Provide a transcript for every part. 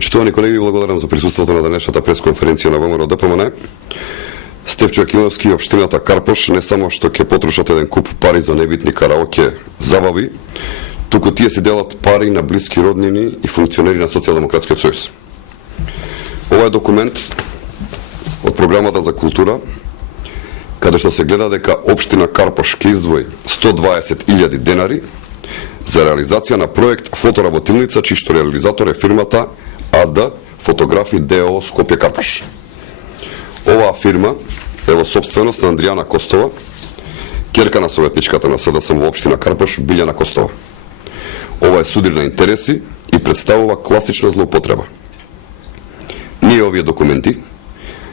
Почитувани колеги, благодарам за присуството на денешната пресконференција на ВМРО ДПМН. Стефчо Акиловски и општината Карпош не само што ќе потрошат еден куп пари за небитни караоке забави, туку тие се делат пари на блиски роднини и функционери на Социјалдемократскиот сојуз. Ова е документ од програмата за култура, каде што се гледа дека општина Карпош ќе издвои 120.000 денари за реализација на проект фотоработилница, чишто реализатор е фирмата АД Фотографи ДО Скопје Карпош. Оваа фирма е во собственост на Андријана Костова, ќерка на советничката на СДСМ во општина Карпош, Билјана Костова. Ова е судир на интереси и представува класична злоупотреба. Ние овие документи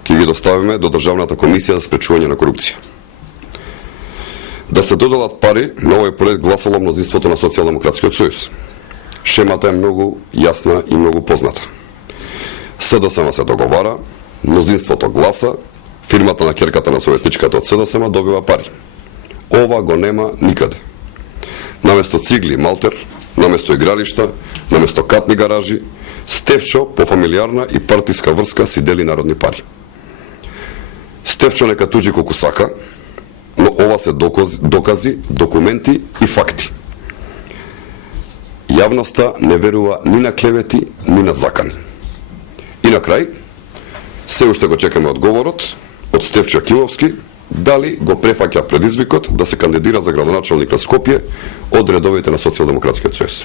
ќе ги доставиме до Државната комисија за спречување на корупција. Да се доделат пари на овој проект гласало мнозинството на Социјалдемократскиот сојуз. Шемата е многу јасна и многу позната. СДСМ се договара, мнозинството гласа, фирмата на ќерката на советничката од СДСМ добива пари. Ова го нема никаде. Наместо цигли и малтер, наместо игралишта, наместо катни гаражи, Стефчо по фамилиарна и партиска врска си дели народни пари. Стефчо нека тужи колку сака, но ова се докази, документи и факти. Јавноста не верува ни на клевети, ни на закани. И на крај, се уште го чекаме одговорот од Стефчо Акиловски, дали го префаќа предизвикот да се кандидира за градоначалник на Скопје од редовите на Социјалдемократскиот сојуз.